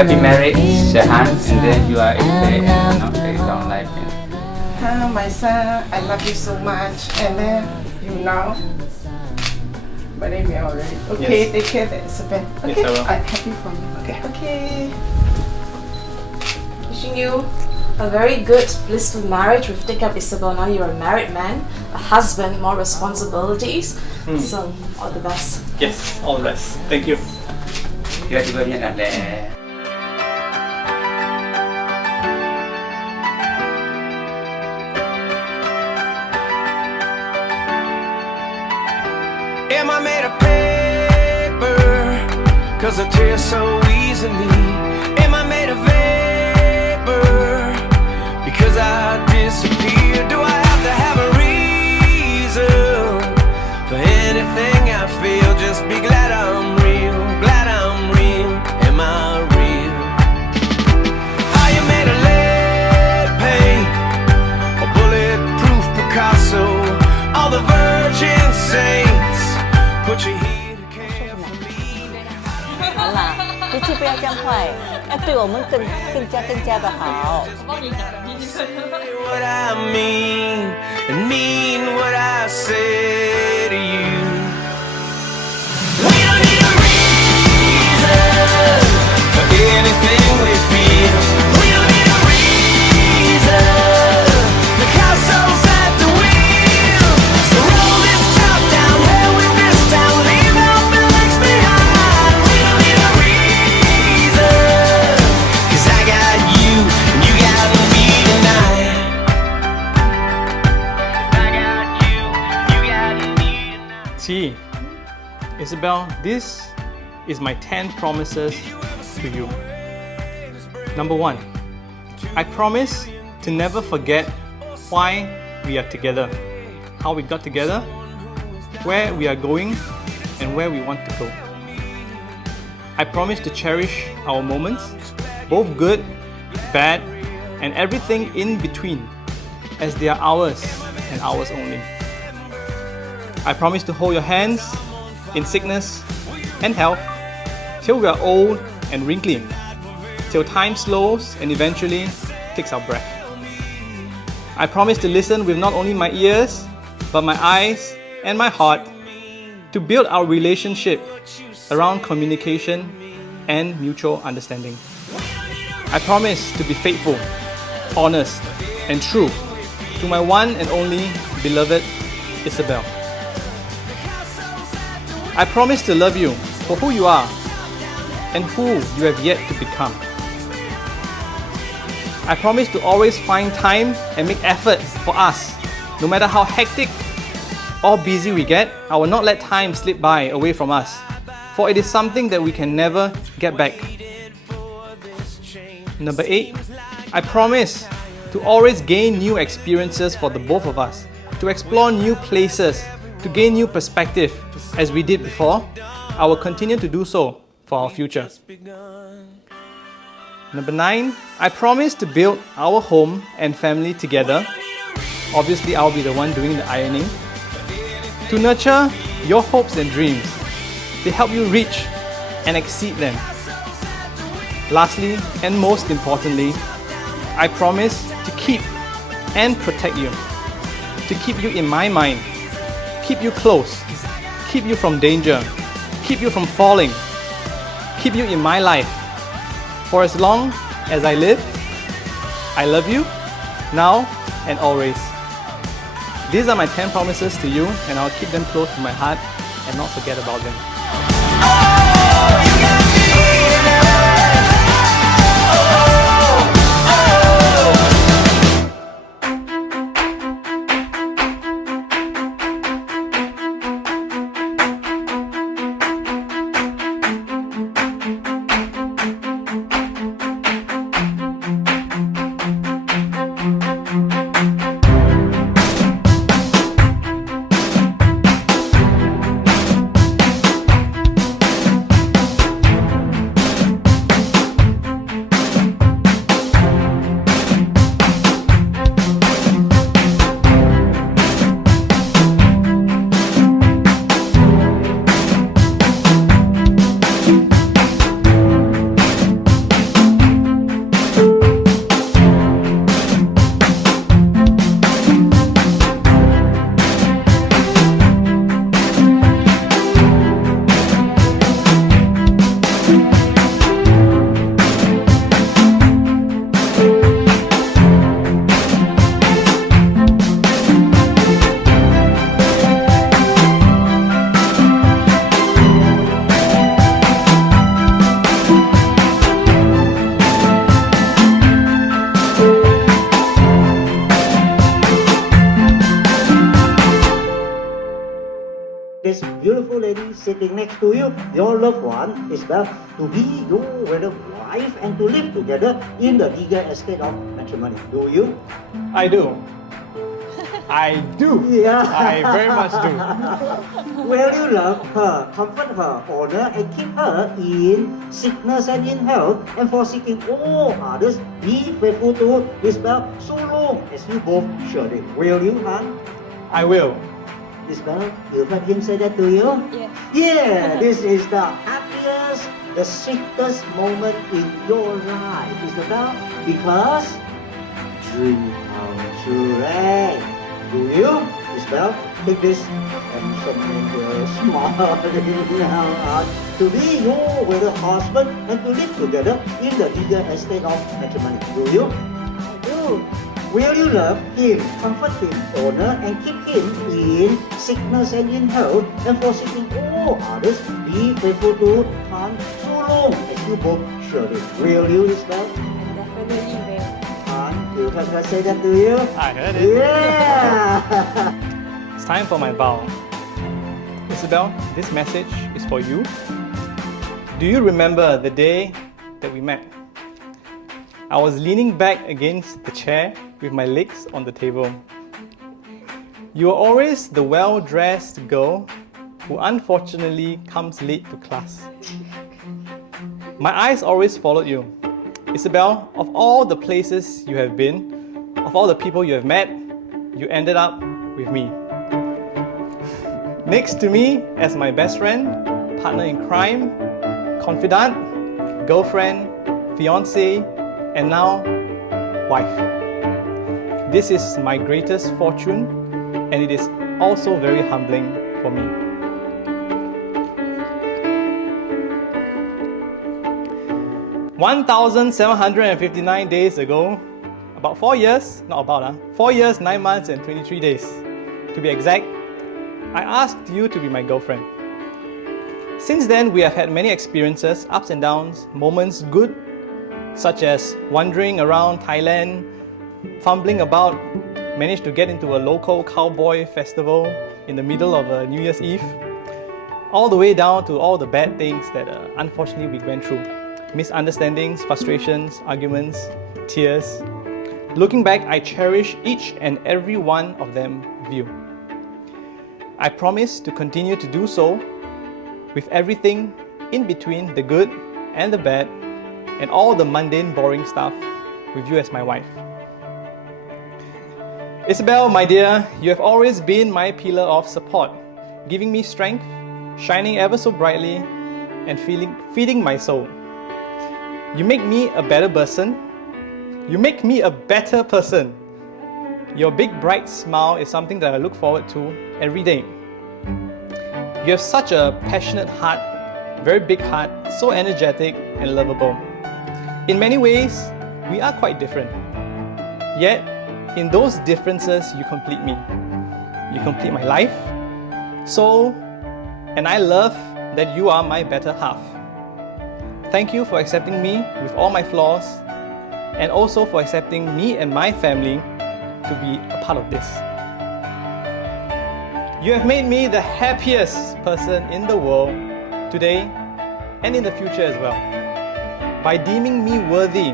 happy marriage, share hands, and then you are in a very long life. My son, I love you so much, and then you know. But we already. Okay, Yes. take care of Isabel. Okay, Yes, I will. I'm happy for you. Okay. Wishing you a very good, blissful marriage with take up Isabel. Now you're a married man, a husband, more responsibilities. So all the best. Yes, all the best. Thank you. Kira juga ni ada. Am I made of paper? Cause I tear so easily. Am I made of vapor? Because I disappear. Do I have to have a reason for anything I feel? Just be glad I'm real. Glad I'm real. Am I real? Are you made of lead paint or bulletproof Picasso? All the virgin saints put you here to care for me. 好啦，夫妻不要这样坏，要对我们更加的好。 What I mean and mean what I say to you. We don't need a reason for anything we feel. We don't need a reason. Picasso's at the wheel. So roll this top down, hell with this town, leave our feelings behind. We don't need a reason, 'cause I got you and you got me tonight. I got you, you got me tonight. See, Isabel, this is my 10 promises to you. Number 1, I promise to never forget why we are together, how we got together, where we are going, and where we want to go. I promise to cherish our moments, both good, bad, and everything in between, as they are ours and ours only. I promise to hold your hands in sickness and health till we are old and wrinkly, till time slows and eventually takes our breath. I promise to listen with not only my ears, but my eyes and my heart to build our relationship around communication and mutual understanding. I promise to be faithful, honest, and true to my one and only beloved Isabel. I promise to love you for who you are and who you have yet to become. I promise to always find time and make effort for us. No matter how hectic or busy we get, I will not let time slip by away from us, for it is something that we can never get back. Number 8, I promise to always gain new experiences for the both of us, to explore new places, to gain new perspective. As we did before, I will continue to do so for our future. Number 9, I promise to build our home and family together. Obviously, I'll be the one doing the ironing. To nurture your hopes and dreams, to help you reach and exceed them. Lastly, and most importantly, I promise to keep and protect you, to keep you in my mind, keep you close, keep you from danger, keep you from falling, keep you in my life. For as long as I live, I love you, now and always. These are my 10 promises to you, and I'll keep them close to my heart and not forget about them. happily sitting next to you, your loved one, Isabel, to be your wedded wife and to live together in the legal estate of matrimony. Do you? I do. I do. Yeah. I very much do. Will you love her, comfort her, honor and keep her in sickness and in health, and forsaking all others, be faithful to Isabel so long as you both surely. Will you, hon? I will. Isabel, you heard him say that to you? Yes. Yeah, this is the happiest, the sweetest moment in your life, Isabel, because dream come true, right? Do you, Isabel, take this and something small now to be your wedded husband and to live together in the legal estate of matrimony? Do you? I do. Will you love him, comfort him, honor and keep him in sickness and in health, and forsaking all others, be faithful to him so long as you both surely? Will you, Isabel? I definitely will. You heard her say that to you? I heard it. Yeah! It's time for my vow. Isabel, this message is for you. Do you remember the day that we met? I was leaning back against the chair with my legs on the table. You were always the well-dressed girl who unfortunately comes late to class. My eyes always followed you. Isabel, of all the places you have been, of all the people you have met, you ended up with me. Next to me as my best friend, partner in crime, confidant, girlfriend, fiancé, and now wife. This is my greatest fortune, and it is also very humbling for me. "1,759 days ago, about 4 years, 4 years, 9 months and 23 days. To be exact, I asked you to be my girlfriend. Since then, we have had many experiences, ups and downs, moments good, such as wandering around Thailand, fumbling about, managed to get into a local cowboy festival in the middle of a New Year's Eve, all the way down to all the bad things that unfortunately we went through. Misunderstandings, frustrations, arguments, tears. Looking back, I cherish each and every one of them with you. I promise to continue to do so with everything in between the good and the bad and all the mundane, boring stuff with you as my wife. Isabel, my dear, you have always been my pillar of support, giving me strength, shining ever so brightly, and feeding my soul. You make me a better person. You make me a better person. Your big bright smile is something that I look forward to every day. You have such a passionate heart, very big heart, so energetic and lovable. In many ways, we are quite different. Yet, in those differences, you complete me. You complete my life. And I love that you are my better half. Thank you for accepting me with all my flaws, and also for accepting me and my family to be a part of this. You have made me the happiest person in the world today and in the future as well, by deeming me worthy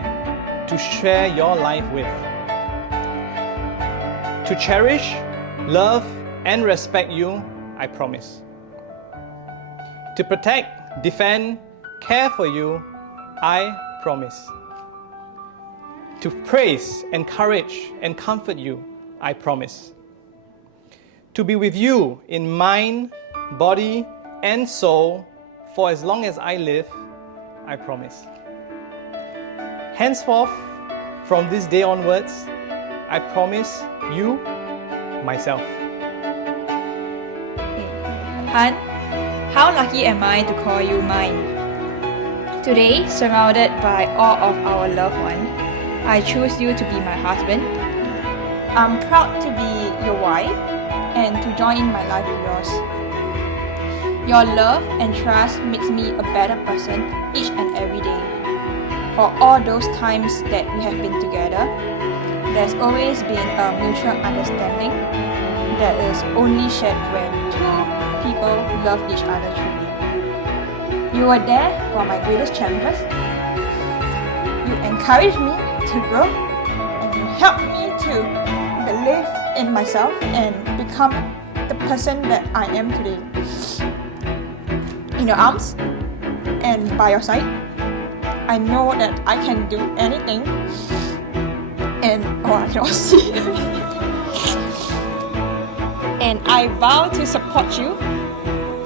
to share your life with. To cherish, love, and respect you, I promise. To protect, defend, care for you, I promise. To praise, encourage, and comfort you, I promise. To be with you in mind, body, and soul for as long as I live, I promise. Henceforth, from this day onwards, I promise you myself. Han, how lucky am I to call you mine? Today, surrounded by all of our loved ones, I choose you to be my husband. I'm proud to be your wife and to join in my life with yours. Your love and trust makes me a better person each and every day. For all those times that we have been together, there's always been a mutual understanding that is only shared when two people love each other truly. You were there for my greatest challenges. You encouraged me to grow, and you helped me to believe in myself and become the person that I am today. In your arms and by your side, I know that I can do anything. And I can also see. And I vow to support you,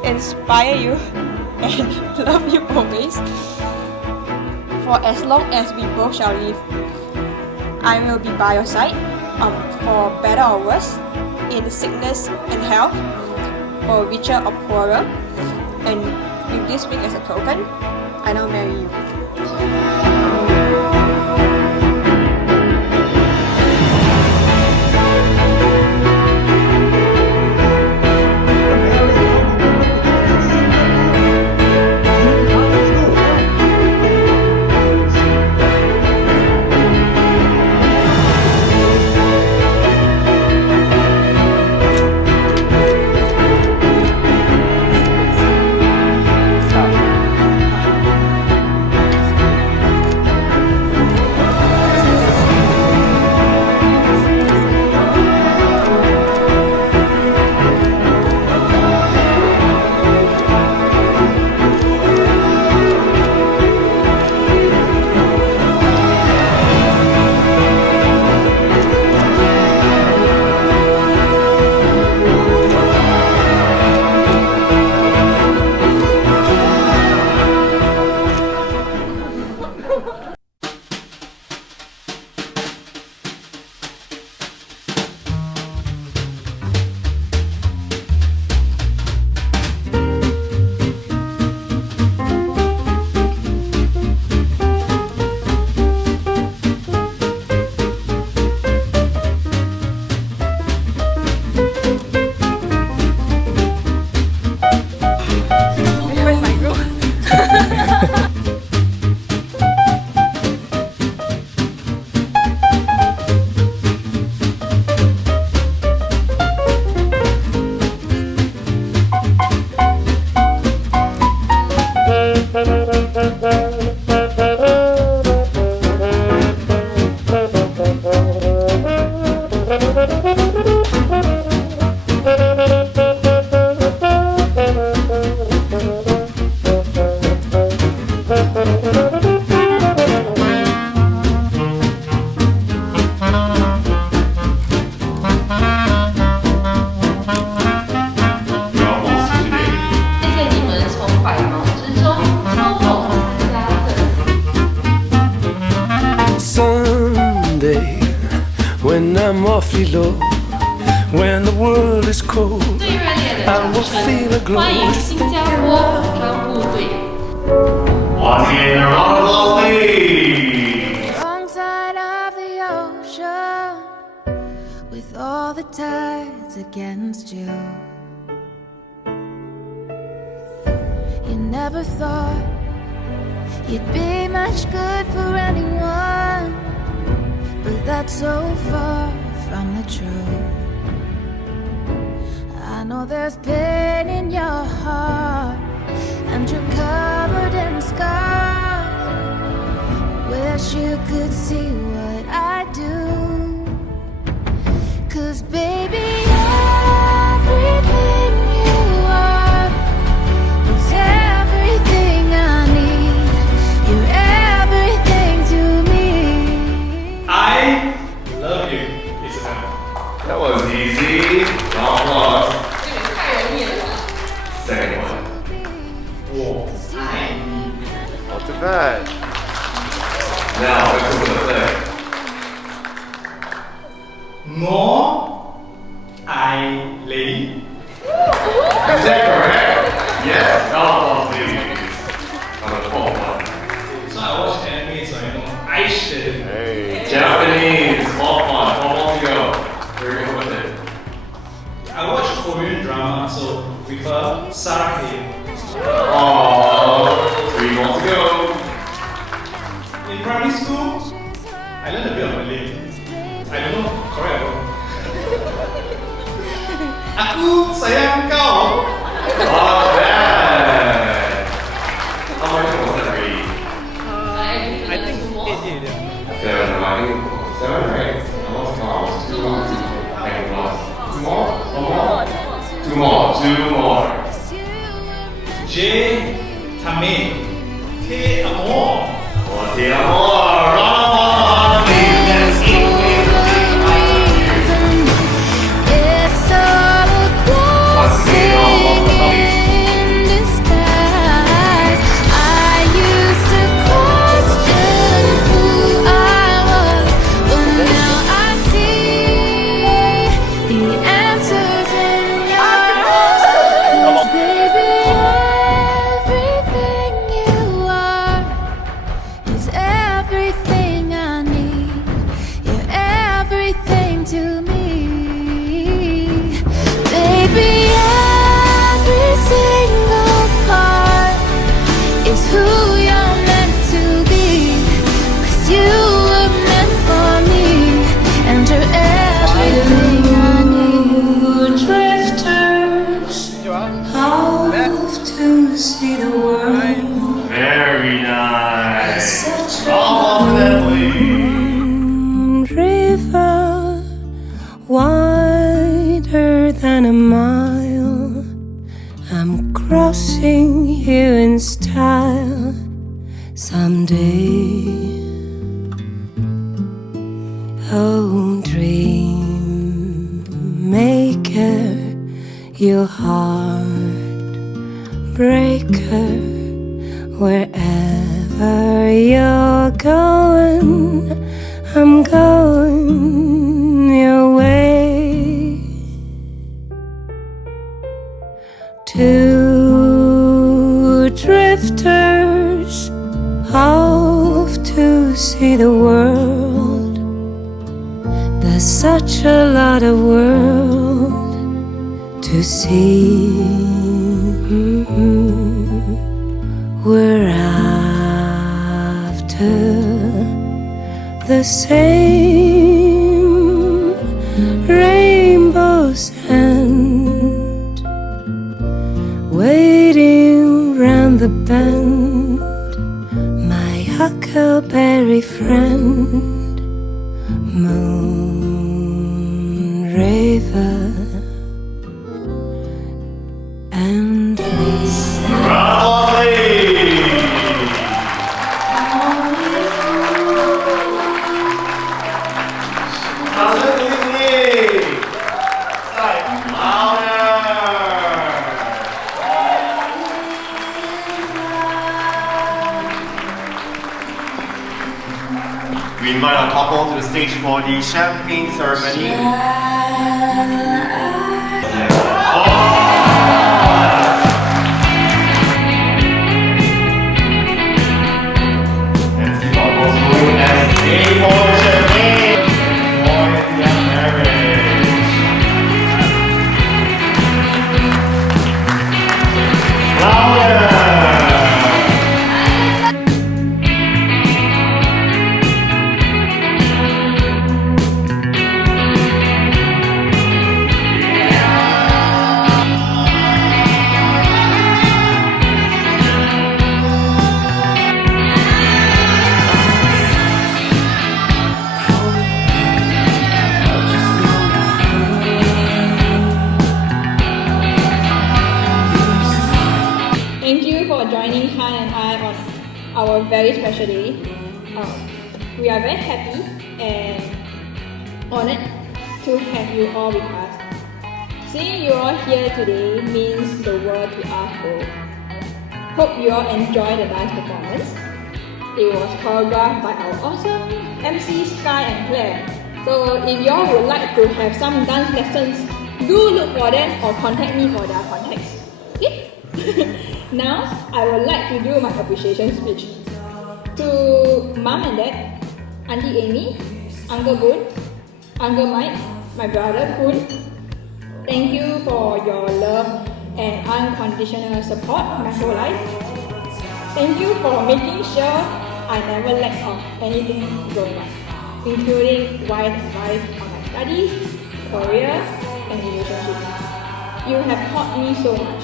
inspire you, and love you always. For as long as we both shall live, I will be by your side, for better or worse, in sickness and health, for richer or poorer. And with this ring as a token, I now marry you. When I'm awfully low, when the world is cold, I will feel a glow. Just thinking Once again, a round of applause, please. Wrong side of the ocean, with all the tides against you. You never thought you'd be much good for anyone, but that's so far from the truth. I know there's pain in your heart, and you're covered in scars. Wish you could see what I do, 'cause baby, everything you are is everything I need. You're everything to me. I love you, Isabel. That was easy. Round of applause. Second one. Not too bad. Now, let's go to the third. More I lady. Is that correct? Yes. Round of applause, please. On the fourth one. So I watch anime, so I know I should. Hey, Japanese. Fourth one. 4 more to go. Where are you going with it? I watch Korean drama, so with her, Sarah. Aww. 3 more to go. In primary school, I learned a bit of Malay. I don't know correct or wrong. Aku sayang kau. How much was that rate? I think 8, yeah. 7, I think 7, right? Almost close. 2, I can lost. 2 more? 1 more? 2 more. 2 more. J. Tame. Te amo. Oh, te amo. Round of It's all a blessing in disguise. I used to question who I was, but now I see the answers in your eyes. Baby, everything you are is everything I need. You're everything to me. Baby, every single part is who you're meant to be. 'Cause you were meant for me, and you're everything I need. Drifters off to see the world. Very nice. Round of River wider than a mile, I'm crossing you in style someday. Oh, dream maker, you heartbreaker, wherever you're going, I'm going your way. Two drifters off to see the world. There's such a lot of world to see. We're after the same rainbow's end, waiting round the bend, my huckleberry friend, moon raver and me. We invite our couple to the stage for the champagne ceremony. Let's give our most room as a for champagne. Boys get married. Louder! Thank you for joining Han and I on our very special day. We are very happy and honored to have you all with us. Seeing you all here today means the world to us both. Hope you all enjoy the dance performance. It was choreographed by our awesome MC Sky and Claire. So if you all would like to have some dance lessons, do look for them or contact me for their contacts. Okay? Now, I would like to do my appreciation speech. To Mom and Dad, Auntie Amy, Uncle Boon, Uncle Mike, my brother Kun, thank you for your love and unconditional support my whole life. Thank you for making sure I never lack of anything growing up, including wise advice on my studies, career, and relationships. You have taught me so much.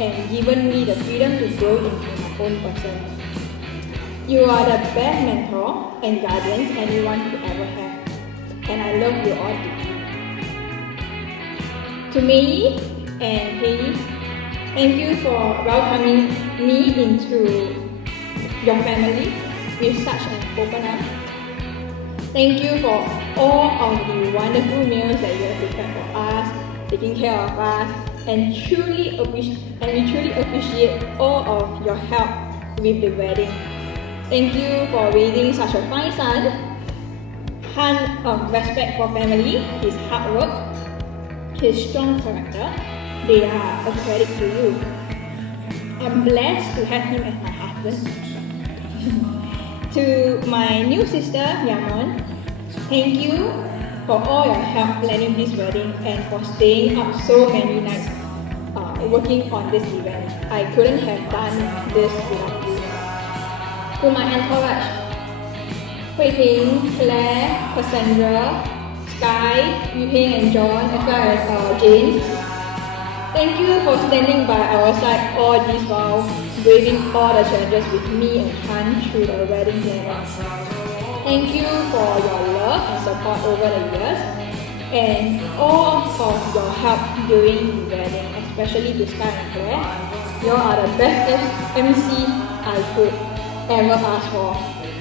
and given me the freedom to grow into my own person. You are the best mentor and guardian anyone could ever have, and I love you all deeply. To Mei and Haley, thank you for welcoming me into your family with such an open arm. Thank you for all of the wonderful meals that you have prepared for us, taking care of us, and we truly appreciate all of your help with the wedding. Thank you for raising such a fine son. Han of respect for family, his hard work, his strong character, they are a credit to you. I'm blessed to have him as my husband. To my new sister, Yamon, thank you for all your help planning this wedding and for staying up so many nights working on this event. I couldn't have done this without you. To my entourage, Hui Ping, Claire, Cassandra, Sky, Yu Ping and John, as well as Jane. Thank you for standing by our side all this while, braving all the challenges with me and Han through the wedding planning. Thank you for your love and support over the years, and all of your help during the wedding, especially to Sky and Claire. You are the best MC I could ever ask for.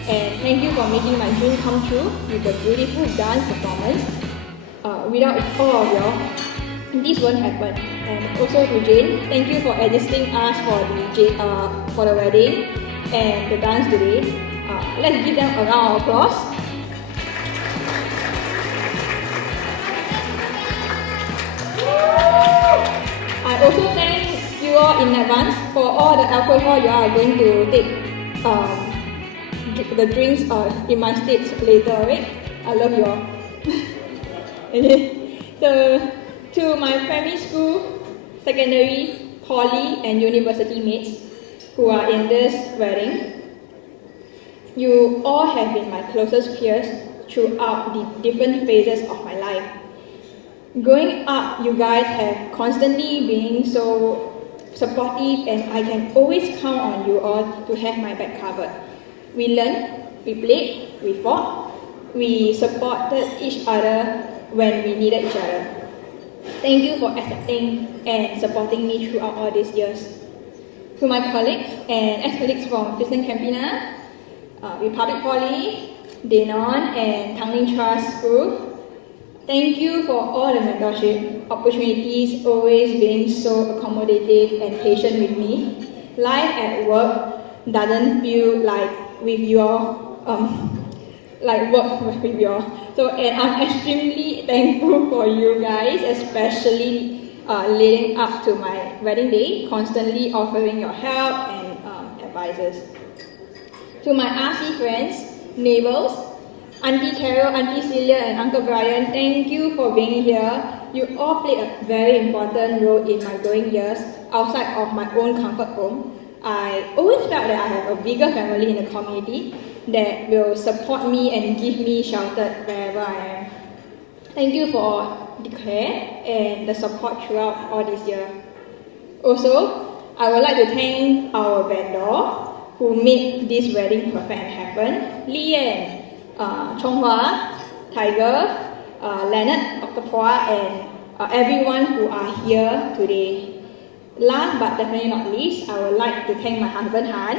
And thank you for making my dream come true with a beautiful dance performance. Without all of y'all, this won't happen. And also to Jane, thank you for assisting us for the wedding and the dance today. Let's give them a round of applause. I also thank you all in advance for all the alcohol you are going to take the drinks in my states later, right? I love you all. Okay. So, to my primary school, secondary, poly, and university mates who are in this wedding, you all have been my closest peers throughout the different phases of my life. Growing up, you guys have constantly been so supportive, and I can always count on you all to have my back covered. We learned, we played, we fought, we supported each other when we needed each other. Thank you for accepting and supporting me throughout all these years. To my colleagues and ex-colleagues from Fiston Campina, Republic Poly, Denon, and Tanglin Trust School, thank you for all the mentorship opportunities, always being so accommodative and patient with me. Life at work doesn't feel like with your like work with your. So, and I'm extremely thankful for you guys, especially leading up to my wedding day, constantly offering your help and advices. To my RC friends, neighbors, Auntie Carol, Auntie Celia, and Uncle Brian, thank you for being here. You all played a very important role in my growing years outside of my own comfort home. I always felt that I have a bigger family in the community that will support me and give me shelter wherever I am. Thank you for the care and the support throughout all this year. Also, I would like to thank our vendor who made this wedding perfect and happen. Lian, Chonghua, Tiger, Leonard, Dr. Phua, and everyone who are here today. Last but definitely not least, I would like to thank my husband Han.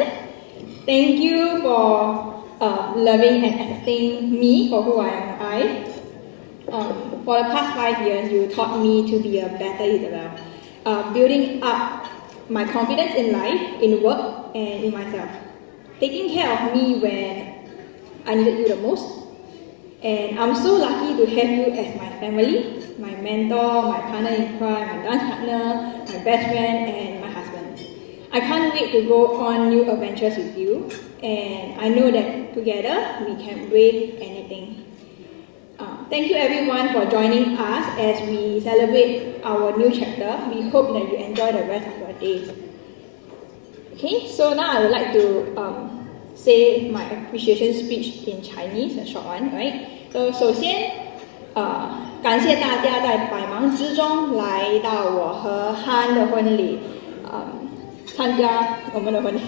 Thank you for loving and accepting me for who I am. For the past 5 years, you taught me to be a better Isabel, building up my confidence in life, in work, and in myself. Taking care of me when I needed you the most. And I'm so lucky to have you as my family, my mentor, my partner in crime, my dance partner, my best friend, and my husband. I can't wait to go on new adventures with you, and I know that together we can brave anything. Thank you everyone for joining us as we celebrate our new chapter. We hope that you enjoy the rest of your days. Okay, so now I would like to say my appreciation speech in Chinese, a short one, right? So 首先，感谢大家在百忙之中来到我和Han的婚礼。参加我们的婚礼。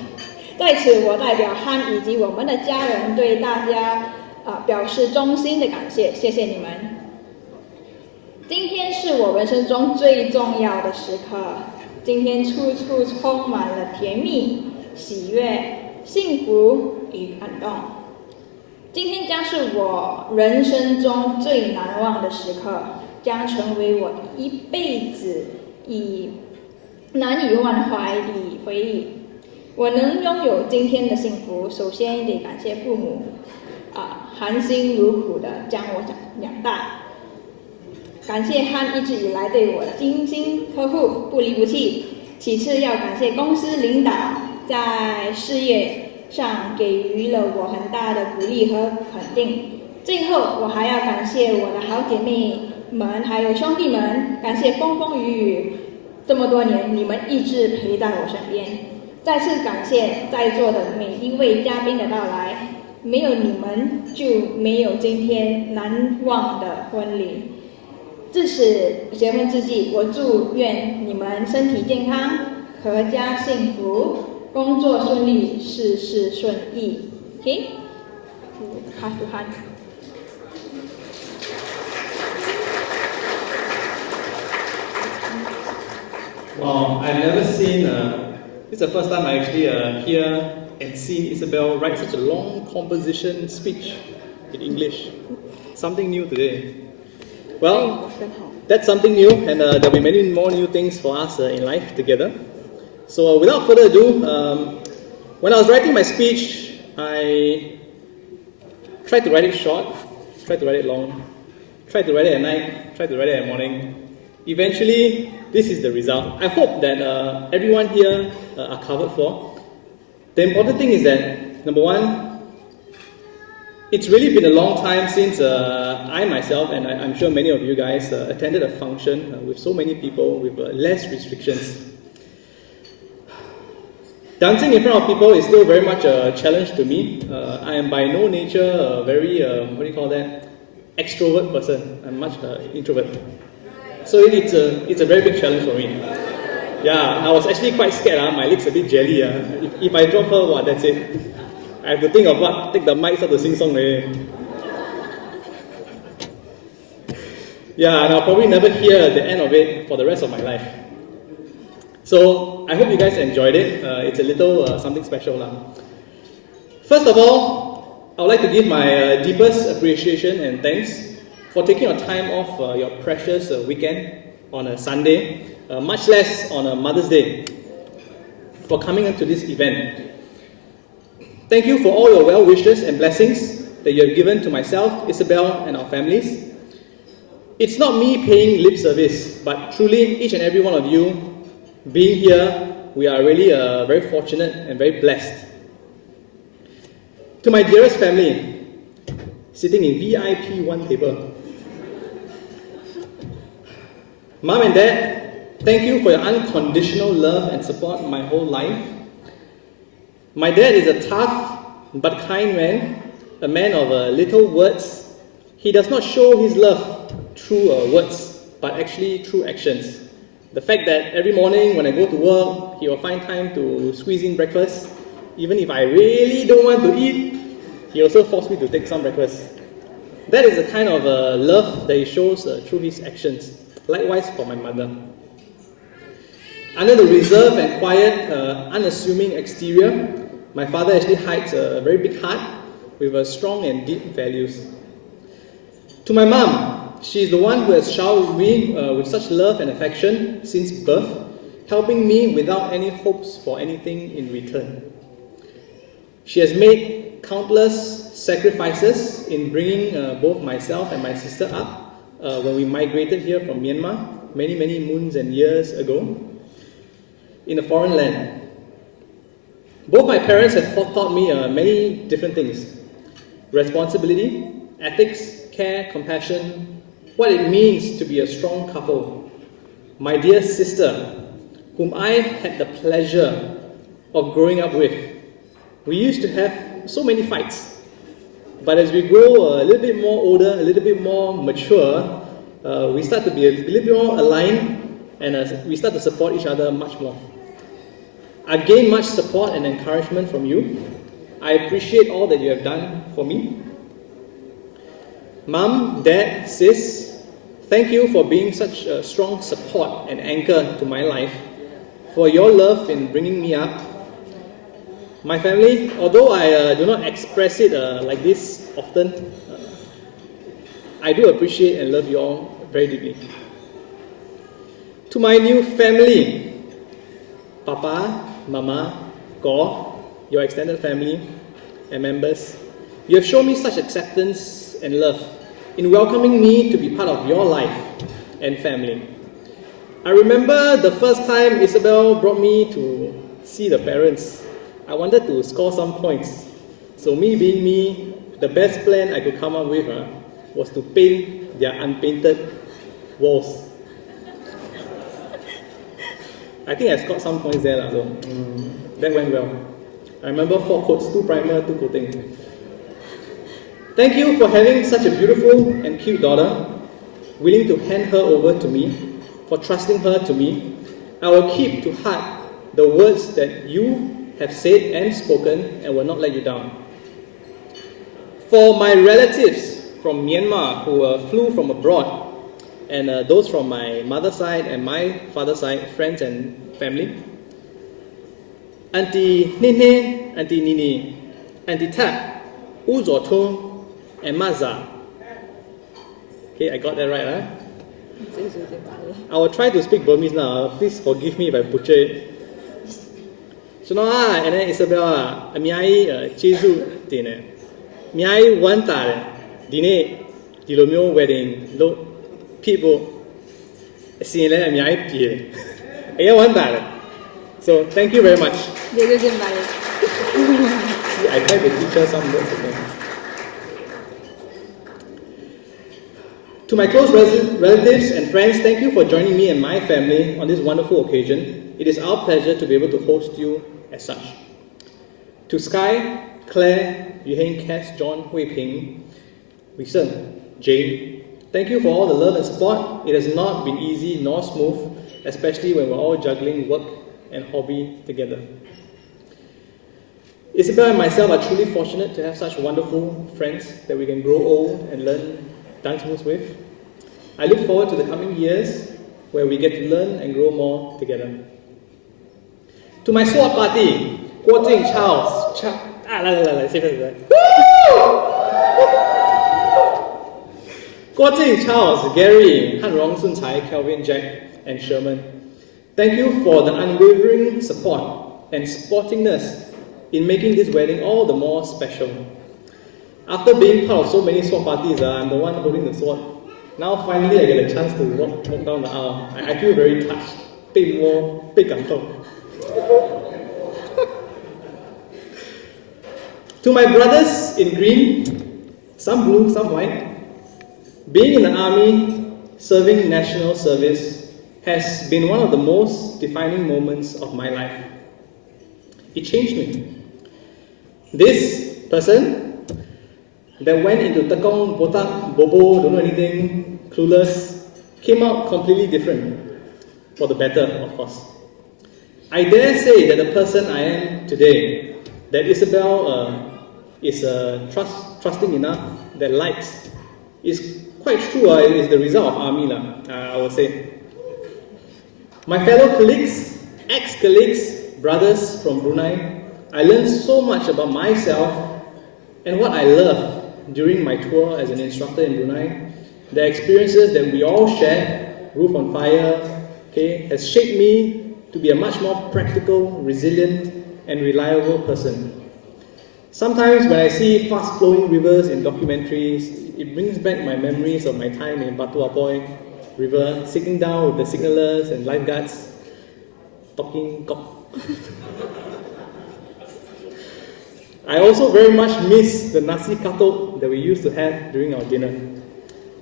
在此，我代表汉以及我们的家人对大家表示衷心的感谢，谢谢你们。今天是我人生中最重要的时刻，今天处处充满了甜蜜、喜悦、幸福与感动。今天将是我人生中最难忘的时刻，将成为我一辈子难以忘怀的回忆。我能拥有今天的幸福，首先得感谢父母，含辛茹苦的将我养大。感谢汉一直以来对我的精心呵护，不离不弃。其次要感谢公司领导在事业上给予了我很大的鼓励和肯定。最后我还要感谢我的好姐妹们还有兄弟们，感谢风风雨雨这么多年你们一直陪在我身边。再次感谢在座的每一位嘉宾的到来，没有你们就没有今天难忘的婚礼。至此结婚之际，我祝愿你们身体健康，阖家幸福，工作顺利，事事顺意。Okay? Heart to heart. Wow, I've never seen, this is the first time I actually hear and see Isabel write such a long composition speech in English. Something new today. Well, that's something new, and there'll be many more new things for us in life together. So without further ado, when I was writing my speech, I tried to write it short, tried to write it long, tried to write it at night, tried to write it at morning. Eventually, this is the result. I hope that everyone here are covered for. The important thing is that, number one, it's really been a long time since I myself, and I'm sure many of you guys, attended a function with so many people with less restrictions. Dancing in front of people is still very much a challenge to me. I am by no nature a very, extrovert person. I'm much introvert. So it's a very big challenge for me. Yeah, I was actually quite scared. My legs a bit jelly. If I drop her, that's it. I have to think of what, take the mics up to sing song. Yeah, and I'll probably never hear the end of it for the rest of my life. So I hope you guys enjoyed it. It's a little something special. First of all, I would like to give my deepest appreciation and thanks for taking your time off your precious weekend on a Sunday, much less on a Mother's Day, for coming into this event. Thank you for all your well wishes and blessings that you have given to myself, Isabel, and our families. It's not me paying lip service, but truly each and every one of you being here, we are really very fortunate and very blessed. To my dearest family, sitting in VIP 1 table, Mom and Dad, thank you for your unconditional love and support my whole life. My dad is a tough but kind man, a man of little words. He does not show his love through words, but actually through actions. The fact that every morning when I go to work, he will find time to squeeze in breakfast. Even if I really don't want to eat, he also forces me to take some breakfast. That is the kind of love that he shows through his actions. Likewise for my mother. Under the reserved and quiet, unassuming exterior, my father actually hides a very big heart with strong and deep values. To my mom, she is the one who has showered me with such love and affection since birth, helping me without any hopes for anything in return. She has made countless sacrifices in bringing both myself and my sister up when we migrated here from Myanmar many moons and years ago in a foreign land. Both my parents have taught me many different things: responsibility, ethics, care, compassion, what it means to be a strong couple. My dear sister, whom I had the pleasure of growing up with, we used to have so many fights. But as we grow a little bit more older, a little bit more mature, we start to be a little bit more aligned, and we start to support each other much more. I've gained much support and encouragement from you. I appreciate all that you have done for me. Mom, Dad, Sis, thank you for being such a strong support and anchor to my life, for your love in bringing me up. My family, although I do not express it like this often, I do appreciate and love you all very deeply. To my new family, Papa, Mama, Go, your extended family and members, you have shown me such acceptance and love in welcoming me to be part of your life and family. I remember the first time Isabel brought me to see the parents. I wanted to score some points. So me being me, the best plan I could come up with was to paint their unpainted walls. I think I scored some points there, so that went well. I remember 4 coats, 2 primer, 2 coating. Thank you for having such a beautiful and cute daughter, willing to hand her over to me, for trusting her to me. I will keep to heart the words that you have said and spoken and will not let you down. For my relatives from Myanmar who flew from abroad, and those from my mother's side and my father's side, friends and family, Auntie Nene, Auntie Nini, Auntie Tap, Uzotung, and Maza. Okay, I got that right, huh? I will try to speak Burmese now. Please forgive me if I butcher it. So now, and then Isabel, miai Jesu dinner, miai one tare, dinner, dilomio wedding, lo people, see le miai pie, aye one tare. So thank you very much. See, I tried to teach her some words again. To my close relatives and friends, thank you for joining me and my family on this wonderful occasion. It is our pleasure to be able to host you as such. To Sky, Claire, Yuheng, Cass, John, Hui Ping, Wilson, Jane, thank you for all the love and support. It has not been easy nor smooth, especially when we're all juggling work and hobby together. Isabel and myself are truly fortunate to have such wonderful friends that we can grow old and learn dance moves with. I look forward to the coming years where we get to learn and grow more together. To my SWAT party, Guo Jing, Charles, Guo Jing, Charles, Gary, Han Rong, Sun Cai, Kelvin, Jack, and Sherman, thank you for the unwavering support and sportingness in making this wedding all the more special. After being part of so many SWAT parties, I'm the one holding the sword. Now finally I get a chance to walk down the aisle. I feel very touched. 被摸，被感动. To my brothers in green, some blue, some white, being in the army, serving national service, has been one of the most defining moments of my life. It changed me. This person that went into Tekong, Botak, Bobo, don't know anything, clueless, came out completely different, for the better, of course. I dare say that the person I am today, that Isabel is trusting enough, that likes, is quite true, is the result of army, I would say. My fellow colleagues, ex-colleagues, brothers from Brunei, I learned so much about myself and what I love during my tour as an instructor in Brunei. The experiences that we all shared, Roof on Fire, has shaped me to be a much more practical, resilient, and reliable person. Sometimes when I see fast-flowing rivers in documentaries, it brings back my memories of my time in Batu Apoy River, sitting down with the signalers and lifeguards, talking cock. I also very much miss the nasi katok that we used to have during our dinner.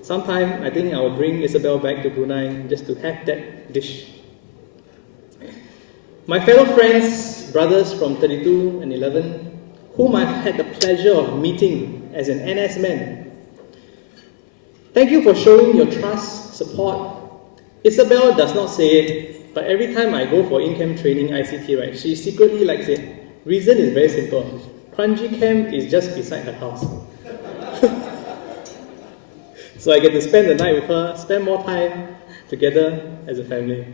Sometime I think I will bring Isabel back to Brunei just to have that dish. My fellow friends, brothers from 32 and 11, whom I've had the pleasure of meeting as an NS man, thank you for showing your trust, support. Isabel does not say it, but every time I go for in-camp training ICT, right, she secretly likes it. Reason is very simple. Kranji camp is just beside her house. So I get to spend the night with her, spend more time together as a family.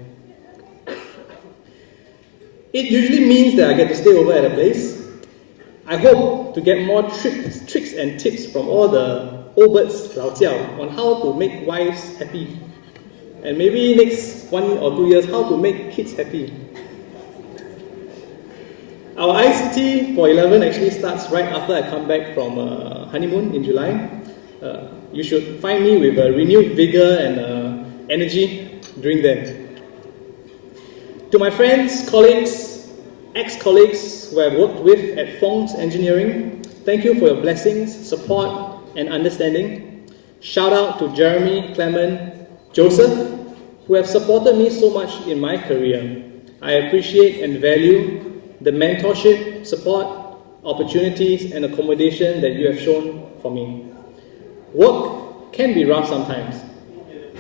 It usually means that I get to stay over at a place. I hope to get more tricks and tips from all the old birds, Lao Jiao, on how to make wives happy. And maybe next 1 or 2 years, how to make kids happy. Our ICT for 11 actually starts right after I come back from honeymoon in July. You should find me with a renewed vigor and energy during then. To my friends, colleagues, ex-colleagues who I've worked with at Fong's Engineering, thank you for your blessings, support, and understanding. Shout out to Jeremy, Clement, Joseph, who have supported me so much in my career. I appreciate and value the mentorship, support, opportunities, and accommodation that you have shown for me. Work can be rough sometimes,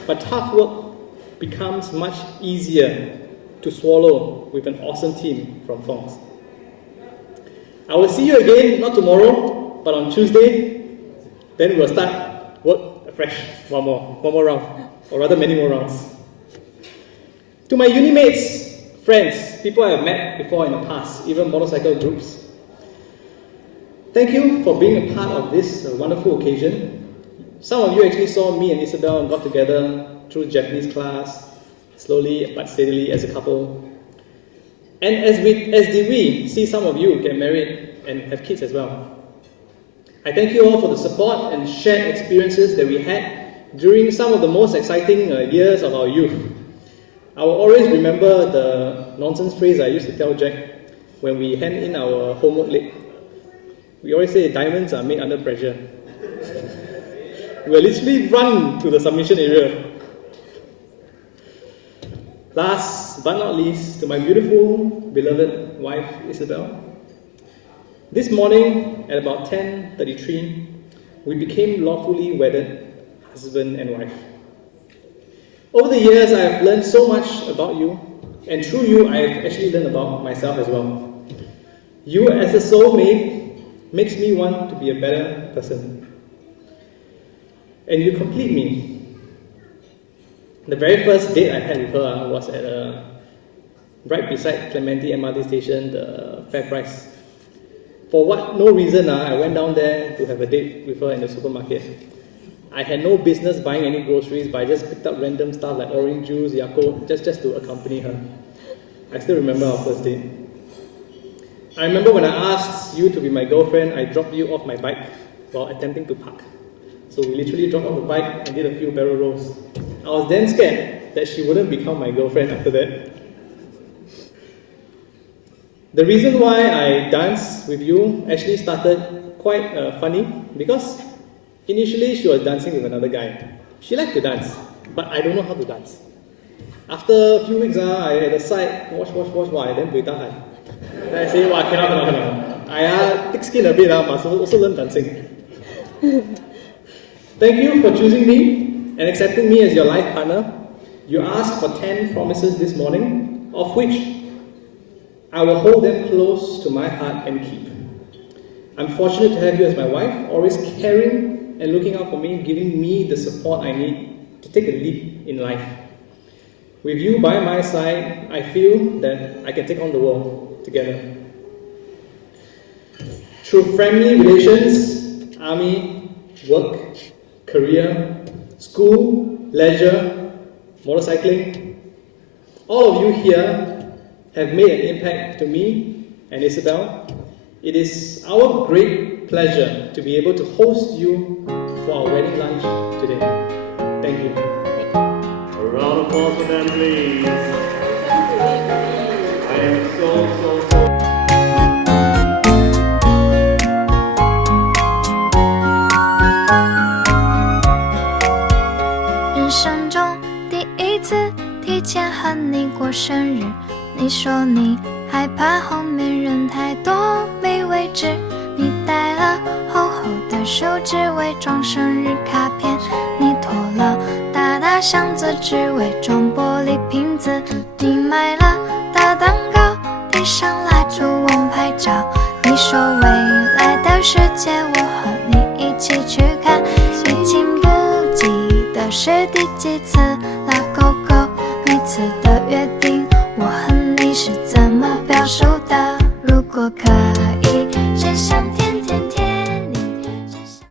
but tough work becomes much easier to swallow with an awesome team from Fong's. I will see you again, not tomorrow, but on Tuesday. Then we'll start work afresh, one more round, or rather many more rounds. To my uni mates, friends, people I have met before in the past, even motorcycle groups, thank you for being a part of this wonderful occasion. Some of you actually saw me and Isabel and got together through Japanese class, slowly but steadily as a couple. And as did we see some of you get married and have kids as well. I thank you all for the support and shared experiences that we had during some of the most exciting years of our youth. I will always remember the nonsense phrase I used to tell Jack when we hand in our homework late. We always say diamonds are made under pressure. We'll literally run to the submission area. Last but not least, to my beautiful, beloved wife, Isabel. This morning, at about 10:33, we became lawfully wedded husband and wife. Over the years, I have learned so much about you, and through you, I have actually learned about myself as well. You as a soulmate makes me want to be a better person. And you complete me. The very first date I had with her was at right beside Clementi MRT station, the FairPrice. For no reason, I went down there to have a date with her in the supermarket. I had no business buying any groceries, but I just picked up random stuff like orange juice, Yakult, just to accompany her. I still remember our first date. I remember when I asked you to be my girlfriend, I dropped you off my bike while attempting to park. So we literally dropped off the bike and did a few barrel rolls. I was then scared that she wouldn't become my girlfriend after that. The reason why I danced with you actually started quite funny because initially she was dancing with another guy. She liked to dance, but I don't know how to dance. After a few weeks, I at the side, watch, I then buay tahan. Then I say, cannot. I thick skin a bit, must also learn dancing. Thank you for choosing me and accepting me as your life partner. You asked for 10 promises this morning, of which I will hold them close to my heart and keep. I'm fortunate to have you as my wife, always caring and looking out for me, giving me the support I need to take a leap in life. With you by my side, I feel that I can take on the world together. Through family relations, army, work, career, school, leisure, motorcycling, all of you here have made an impact to me and Isabel. It is our great pleasure to be able to host you for our wedding lunch today. Thank you. A round of applause for them, please. I am so 人生中第一次提前和你过生日，你说你害怕后面人太多没位置，你带了厚厚的手纸伪装生日卡片，你拖了大大箱子只为装玻璃瓶子，你买了大蛋糕，点上蜡烛我们拍照。你说未来的世界我和你一起去看，已经不记得是第几次拉勾勾，每次的约定我和你是怎么表述